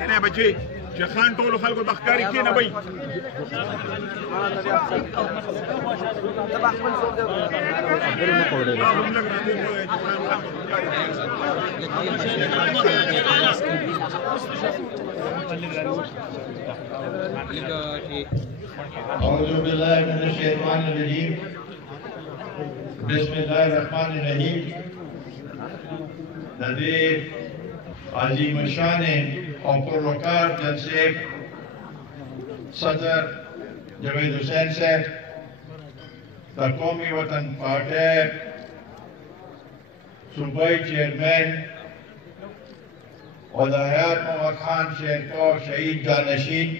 انا بجي شيخان طول خلقوا بخكاري كينا بي أعوذ بالله من الشيطان الرجيم بسم الله الرحمن الرحيم لدي عظيم الشان और पुरवकार जलसे सदर जवेद हुसैन साहब द कौमी वतन पार्टी सूबाई चेयरमैन और हयात मोहम्मद खान शेरपो शहीद जानशीन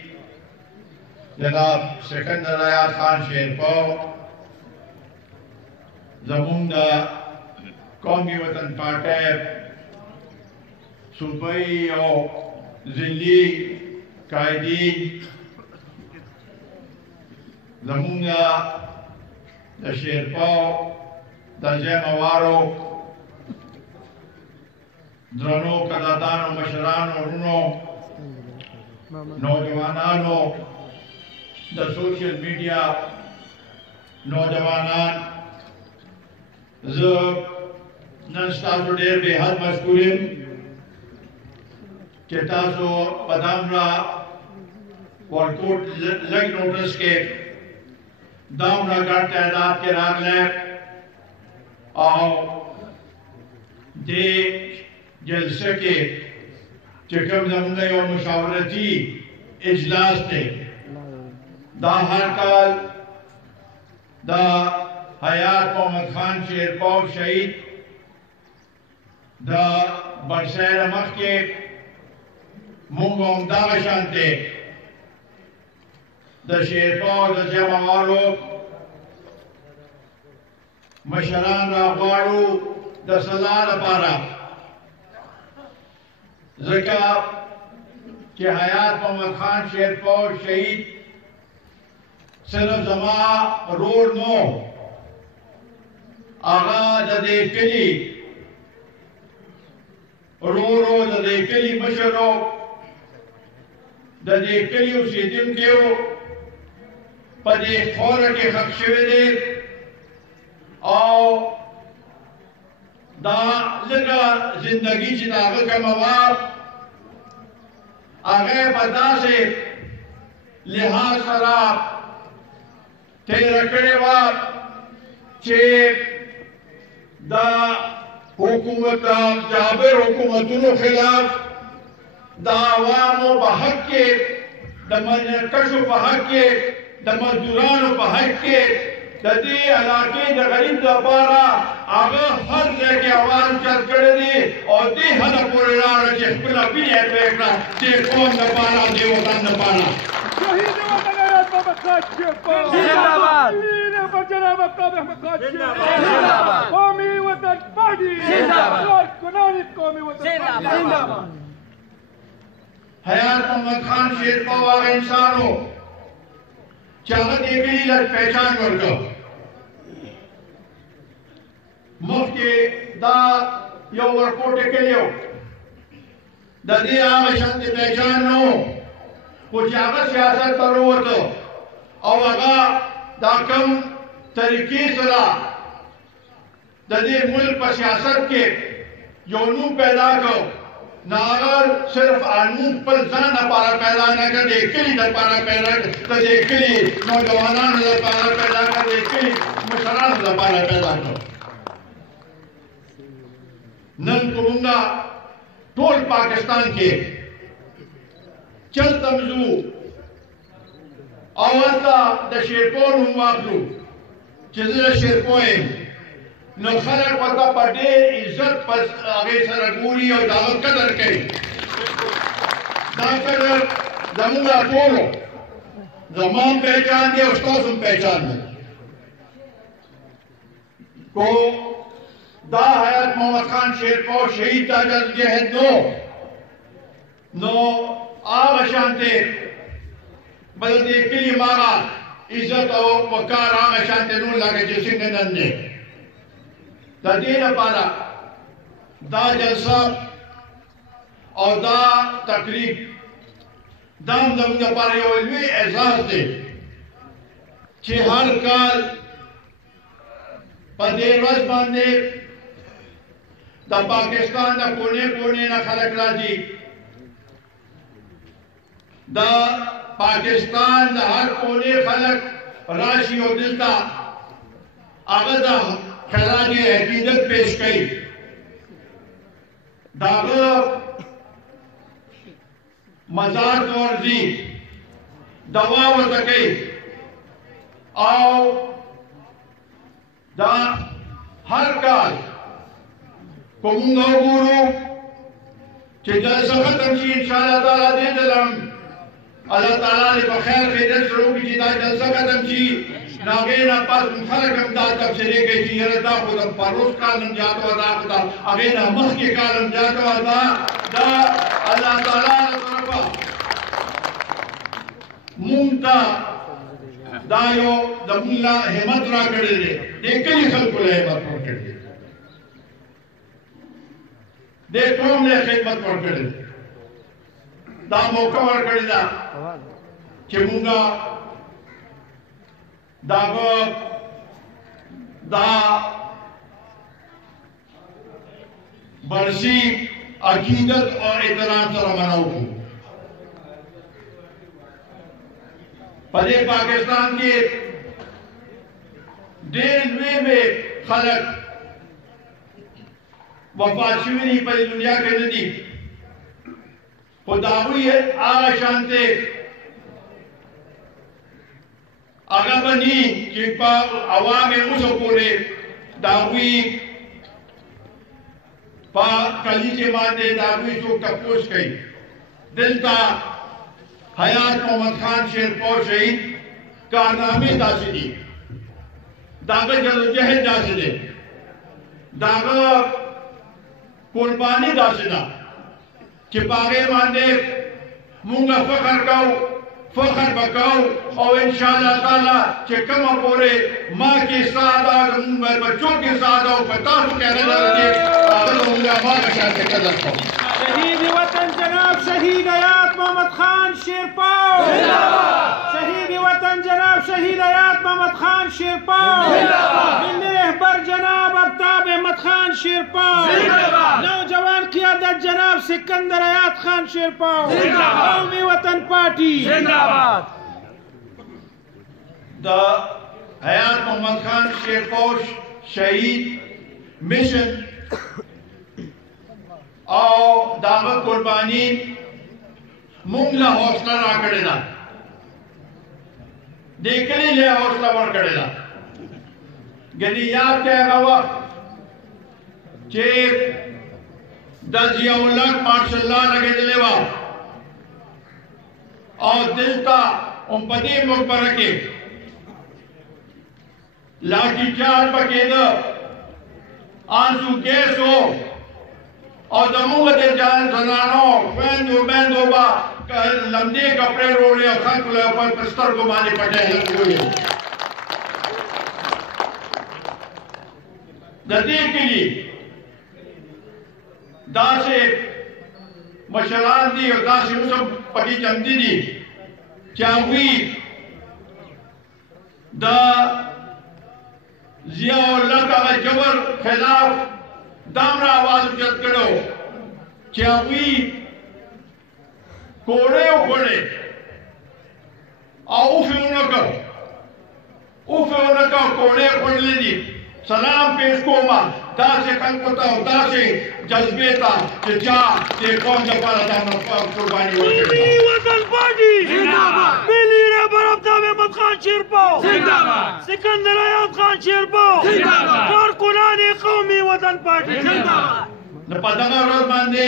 जनाब सिकंदर हयात खान शेरपो जमुंदा कौमी वतन पार्टी सूबाई और जिली कायदीन जमुंगा द शेरपाओ द जयमवारो द्रनो कदादानो मशरानो रुनो नौजवानानो द सोशल मीडिया नौजवानान ज़ नस्ताज़ो डेर बेहद मशकूरिन चेतासो पदामरा वर्कआउट लग नोटिस के दामरा का तादाद के रागले आओ दे जलसे के चकम जमुंगा और मुशावरती इजलास थे दा हर काल दा हयात मोहम्मद खान शेरपाव शहीद दा बरसैर मख के मुंगों दागशांते द शेरपाव द जमावारो मशरान रावारू द सलार पारा ज़का के हयात मोहम्मद खान शेरपाव शहीद सिर्फ जमा रोड नो आगा दे कली रो दे कली मशरो दे कलियों से दिन के पदे खौर के खक्षे दे और दा लगा जिंदगी चिताग का मवाब आगे बता से लिहाज खराब तेरा करे बाप चे दा हुकूमत जाबिर हुकूमतों खिलाफ दावामो बहक के दमन कशो बहक के दमजदुरानो बहक के ददी इलाके द गरीब दबारा आगे हर जगह आवाज चल कर दी और दी हद पूरे रार जे खुला भी है देखना जे कौन दबारा जे वतन दबारा शहीद वतन मोहम्मद जिंदाबाद जनाब मोहम्मद जिंदाबाद कौमी वतन पार्टी जिंदाबाद कुनानी कौमी वतन जिंदाबाद हयात मोहम्मद खान शेरपाव वाला इंसान हो चाहत एक ही लग पहचान कर दो मुफ्ती दा यो वर्कआउट के लिए ददी आम शांति पहचान नो कुछ आगा सियासत करो तो और आगा दाकम तरीके सला ददी मुल्क पर सियासत के योनू पैदा करो नागर सिर्फ आनून पर जान पारा पैदा न कर देखली दर पारा पैदा कर देखली नौजवानान दर पारा पैदा कर देखली मुसलमान दर पारा पैदा कर नन कुरुंगा टोल पाकिस्तान के چل تمزو اول تا د شیرپو نوم واخلو چې زه د شیرپو یم نو خلک ورته په ډېر عزت پس هغې سره ګوري او د هغه قدر کوي دا قدر زموږ ټولو زما هم پہچان دی او ستاسو هم پہچان دی کو دا حیات محمد خان شیرپو شهید تاجر جهد نو آغا شانتے بل دے کلی ماغا عزت او وقار آغا شانتے نون لگا جسنگ نندے دا دین پارا دا جلسہ اور دا تقریب دام دا پارا یو علمی اعزاز دے چھے ہر کال پا دیر وز باندے دا پاکستان دا کونے کونے نا خلق راجی دا پاکستان دا ہر کونے خلق راشی و دلتا آغا دا خراج عقیدت پیش کئی داغا مزار دورزی دوا و تکی آو دا ہر کال کو مونگا گورو چه جلسہ ختم چی انشاءاللہ تعالیٰ دے دلم اللہ تعالیٰ نے بخیر خیدت شروع کی جی دا جلسہ ختم چی ناغینا پاس خلق ہم دا تفسیرے گئی چی یرد دا خودم پروس کالم جاتا و دا خدا اغینا مخ کے کالم جاتا و دا اللہ تعالیٰ نے طرفا مونتا دا یو دا مونگا حمد را کردے دے دیکھلی خلق لے حمد را کردے دے قوم نے خدمت ور کردے دا موقع ور کردے دا چه مونگا دا برسی عقیدت اور احترام سره مناو کو پدے پاکستان کے ډېر لوی خلق وفات شوي دي په دنیا کې نه دي خو د هغوی هغه شانتې هغه به ني چې په عوام یې اوسه پورې د هغوی په کلیجې باندې د هغوی څوک تپوس کوي دلته حیات محمد خان شیرپور شهید کارنامې داسې دي د هغه جدوجہد داسې دی د هغه قربانی داسې ده چې په هغې باندې مونږ فخر کوو فخر بکاو او انشاءاللہ تعالی چې کومه پورې ما کې ساده مونږ بچو کې ساده او پتاسو کې قدر دي هغه مونږ ما کې قدر کوو شهید وطن جناب شهید حیات محمد خان شیرپور شهید وطن جناب شهید حیات محمد خان شیرپور ملی رہبر جناب آفتاب احمد خان شیرپور نوجوان قیادت جناب سکندر حیات خان شیرپور قومی وطن پارٹی دا حیات محمد خان شیرپور شہید مشن او داغه قربانی مونږ له حوصله راکړې ده د کلي له حوصله ورکړې ده ګنې یاد کې هغه وخت چې د ضیاء الحق ماشاء الله لګېدلې وه او دلته هم په دې مقبره کې لاټھی چارج به کېده آنسو ګیس و اور دموږ د جان زنانو خویندو میندو به لمدې کپړې وروړې او خلکو له په سترګو باندې پټې لګولې د دې کلي داسې مشران دي او داسې اوس هم پکې چمدي دي چې هغوی د ضیاء الحق هغه جبر خلاف دامرا آواز اچت کرو چاوی کوڑے اکھوڑے اوفی انکا کوڑے اکھوڑ لے دی سلام پیش کو ماں دا سے خلقتا و دا سے جذبیتا چچا تے قوم جبارا دامرا قربانی وقت शेरपाव जिंदाबाद, सिकंदर अयाज खान शेरपाव जिंदाबाद, कारकुनान कौमी वतन पार्टी जिंदाबाद। न पदगा रोज बांधे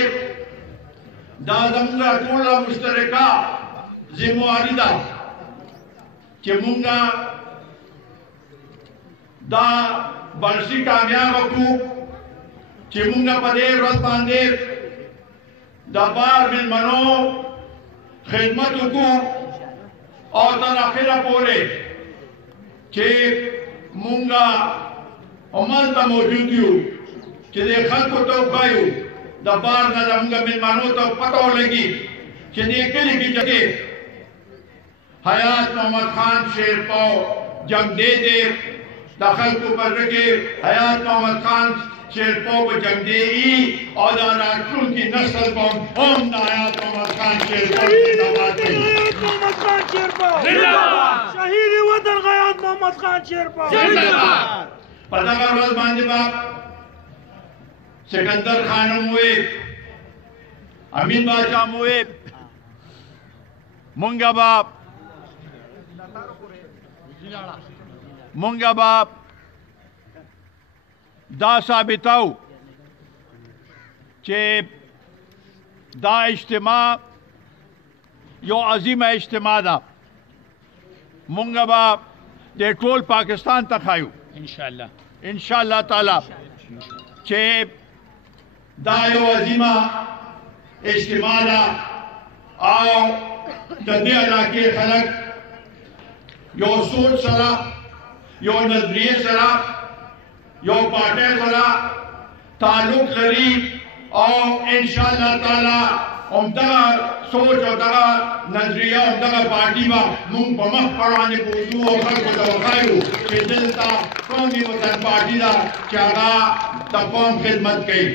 दादमगा टोला मुश्तरका जिम्मेवारी दा कि मुंगा दा बरसी कामयाब को कि मुंगा पदे रोज बांधे दबार बिन मनो खिदमत को और तर आखिरा पोरे कि मुंगा अमल ता मौजूद यू कि देखा को तो पायु दबार न मुंगा बिन मनो तो पता लगी कि देखे की जगह हयात मोहम्मद खान शेरपाव जंग दे दखल को पर रखे हयात मोहम्मद खान शेरपाव को जंग दे और राष्ट्रों की नस्ल को हम हयात मोहम्मद खान शेरपाव जिंदाबाद, शहीद वतन हयात मोहम्मद खान शेरपाव जिंदाबाद। पता कर रोज बांधे बाप सिकंदर खान मुए अमीन बादशाह मुए मुंगा बाप दा साबिताऊ चे दा इज्तिमा यो अजीम इज्तिमा दा मुंगा बाप दे टोल पाकिस्तान तक आयु इंशाअल्लाह ताला चे दा यो अजीमा इज्तिमा दा आओ तदे इलाके खलक यो सोच सरा यो नजरिए सरा यो पार्टी सरा ताल्लुक लरी और इंशाअल्लाह ताला उमदा सोच और दगा नजरिया उमदा पार्टी में मुंह बमक पड़ाने पूछू और खल को दवायु कि दिलता कौमी वतन पार्टी दा क्या दा तकौम खिदमत कई